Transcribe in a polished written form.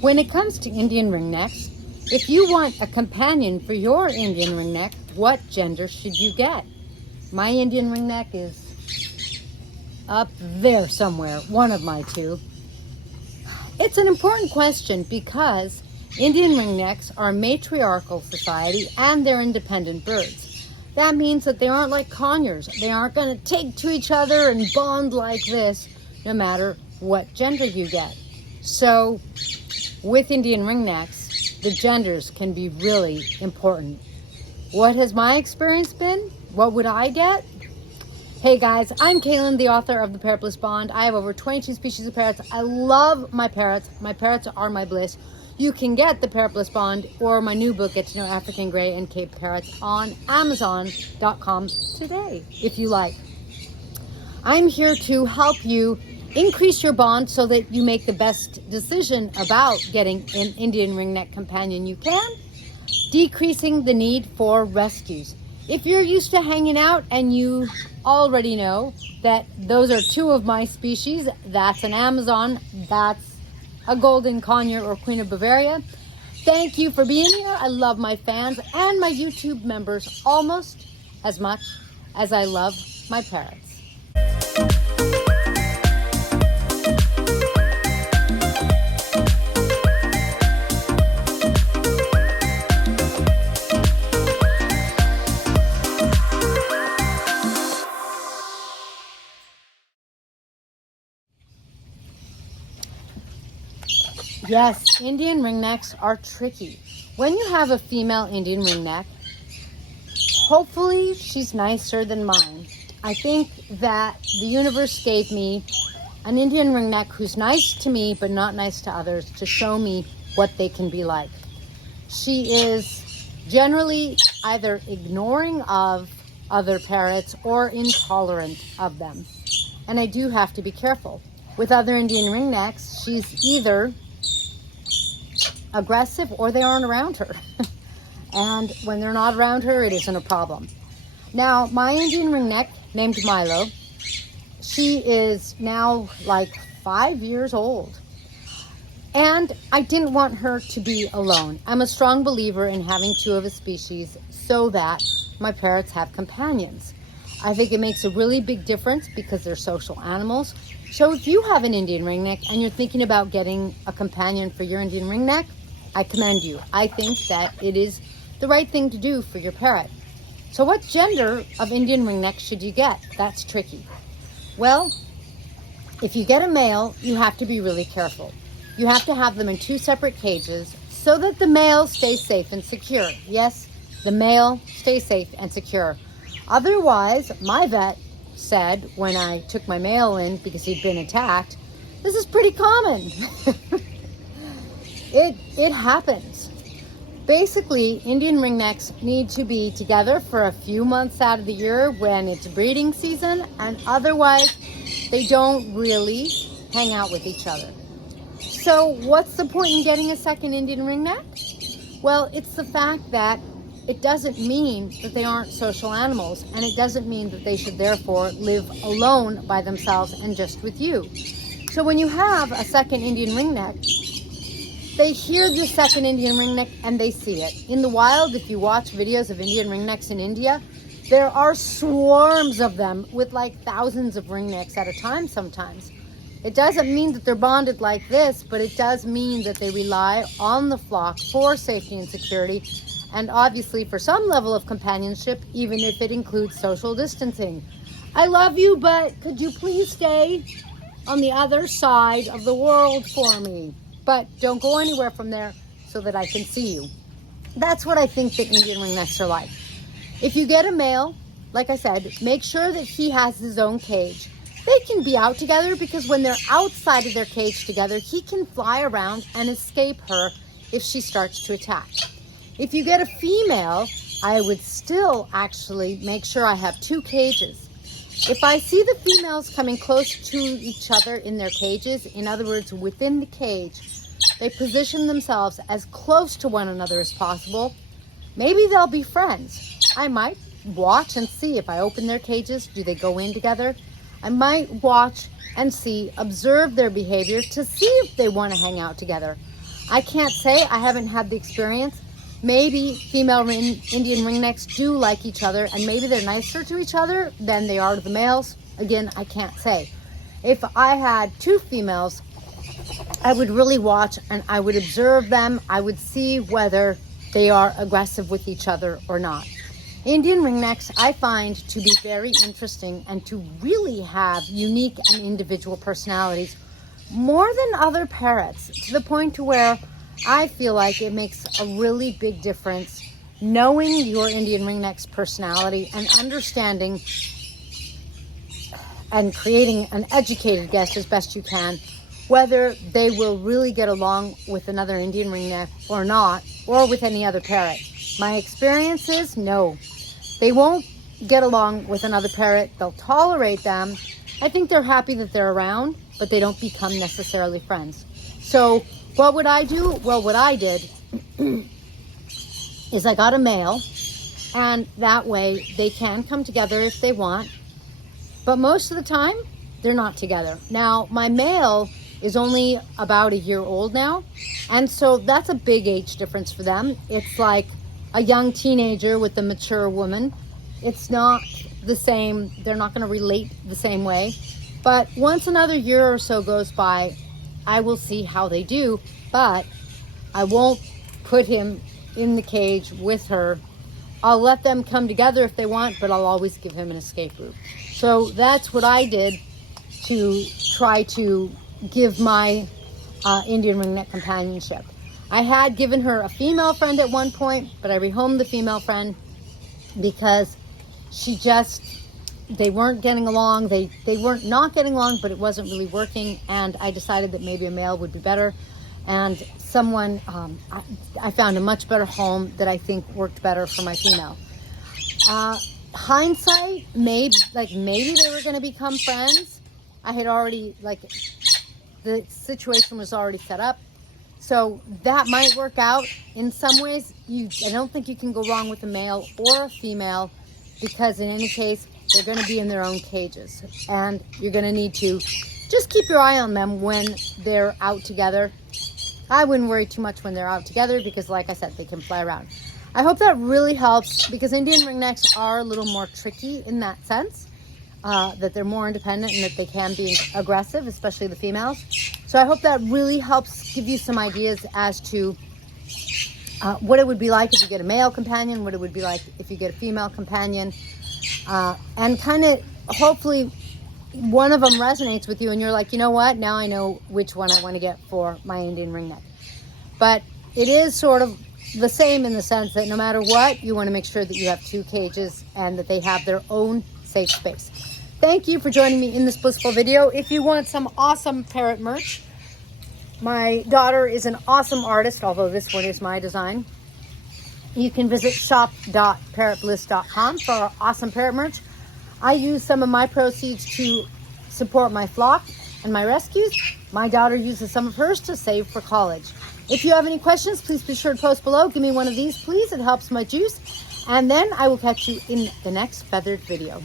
When it comes to Indian ringnecks, if you want a companion for your Indian ringneck, what gender should you get? My Indian ringneck is up there somewhere, one of my two. It's an important question because Indian ringnecks are a matriarchal society and they're independent birds. That means that they aren't like conures. They aren't going to take to each other and bond like this, no matter what gender you get. So with Indian ringnecks, the genders can be really important. What has my experience been? What would I get? Hey guys, I'm Kaylin, the author of the Parrot Bliss Bond. I have over 22 species of parrots. I love my parrots. My parrots are my bliss. You can get the Parrot Bliss Bond or my new book, Get to Know African Grey and Cape Parrots, on Amazon.com today, if you like. I'm here to help you increase your bond so that you make the best decision about getting an Indian ringneck companion you can, decreasing the need for rescues. If you're used to hanging out and you already know that those are two of my species, that's an Amazon, that's a golden conure or Queen of Bavaria. Thank you for being here. I love my fans and my YouTube members almost as much as I love my parrots. Yes, Indian ringnecks are tricky. When you have a female Indian ringneck, hopefully she's nicer than mine. I think that the universe gave me an Indian ringneck who's nice to me but not nice to others to show me what they can be like. She is generally either ignoring of other parrots or intolerant of them. And I do have to be careful. With other Indian ringnecks, she's either aggressive or they aren't around her. And when they're not around her, it isn't a problem. Now, my Indian ringneck named Milo, she is now like 5 years old. And I didn't want her to be alone. I'm a strong believer in having two of a species so that my parrots have companions. I think it makes a really big difference because they're social animals. So if you have an Indian ringneck and you're thinking about getting a companion for your Indian ringneck, I commend you. I think that it is the right thing to do for your parrot. So what gender of Indian ringneck should you get? That's tricky. Well, if you get a male, you have to be really careful. You have to have them in two separate cages so that the male stays safe and secure. Yes, the male stays safe and secure. Otherwise, my vet said when I took my male in because he'd been attacked, this is pretty common. It happens. Basically, Indian ringnecks need to be together for a few months out of the year when it's breeding season, and otherwise they don't really hang out with each other. So what's the point in getting a second Indian ringneck? Well, it's the fact that it doesn't mean that they aren't social animals, and it doesn't mean that they should therefore live alone by themselves and just with you. So when you have a second Indian ringneck, they hear the second Indian ringneck and they see it. In the wild, if you watch videos of Indian ringnecks in India, there are swarms of them with like thousands of ringnecks at a time sometimes. It doesn't mean that they're bonded like this, but it does mean that they rely on the flock for safety and security, and obviously for some level of companionship, even if it includes social distancing. I love you, but could you please stay on the other side of the world for me? But don't go anywhere from there so that I can see you. That's what I think that Indian ringnecks are like. If you get a male, like I said, make sure that he has his own cage. They can be out together because when they're outside of their cage together, he can fly around and escape her if she starts to attack. If you get a female, I would still actually make sure I have two cages. If I see the females coming close to each other in their cages, in other words, within the cage, they position themselves as close to one another as possible. Maybe they'll be friends. I might watch and see if I open their cages, do they go in together? I might watch and see, observe their behavior to see if they want to hang out together. I can't say, I haven't had the experience. Maybe female Indian ringnecks do like each other, and maybe they're nicer to each other than they are to the males. Again, I can't say. If I had two females, I would really watch and I would observe them. I would see whether they are aggressive with each other or not. Indian ringnecks I find to be very interesting and to really have unique and individual personalities more than other parrots, to the point to where I feel like it makes a really big difference knowing your Indian ringneck's personality and understanding and creating an educated guess as best you can, whether they will really get along with another Indian ringneck or not, or with any other parrot. My experience is no, they won't get along with another parrot. They'll tolerate them. I think they're happy that they're around, but they don't become necessarily friends. So what would I do? Well, what I did is I got a male, and that way they can come together if they want, but most of the time they're not together. Now, my male is only about a year old now, and so that's a big age difference for them. It's like a young teenager with a mature woman. It's not the same. They're not going to relate the same way. But once another year or so goes by, I will see how they do, but I won't put him in the cage with her. I'll let them come together if they want, but I'll always give him an escape route. So that's what I did to try to give my Indian ringneck companionship. I had given her a female friend at one point, but I rehomed the female friend because they weren't getting along. They weren't not getting along, but it wasn't really working, and I decided that maybe a male would be better. And someone, I found a much better home that I think worked better for my female. Hindsight, maybe they were going to become friends. I had already, the situation was already set up. So that might work out. In some ways, I don't think you can go wrong with a male or a female, because in any case, they're going to be in their own cages. And you're going to need to just keep your eye on them when they're out together. I wouldn't worry too much when they're out together because, like I said, they can fly around. I hope that really helps, because Indian ringnecks are a little more tricky in that sense, that they're more independent and that they can be aggressive, especially the females. So I hope that really helps give you some ideas as to what it would be like if you get a male companion, what it would be like if you get a female companion, and kind of hopefully one of them resonates with you and you're like, you know what, now I know which one I want to get for my Indian ringneck. But it is sort of the same in the sense that no matter what, you want to make sure that you have two cages and that they have their own safe space. Thank you for joining me in this blissful video. If you want some awesome parrot merch, my daughter is an awesome artist, although this one is my design. You can visit shop.parrotbliss.com for our awesome parrot merch. I use some of my proceeds to support my flock and my rescues. My daughter uses some of hers to save for college. If you have any questions, please be sure to post below. Give me one of these, please. It helps my juice. And then I will catch you in the next feathered video.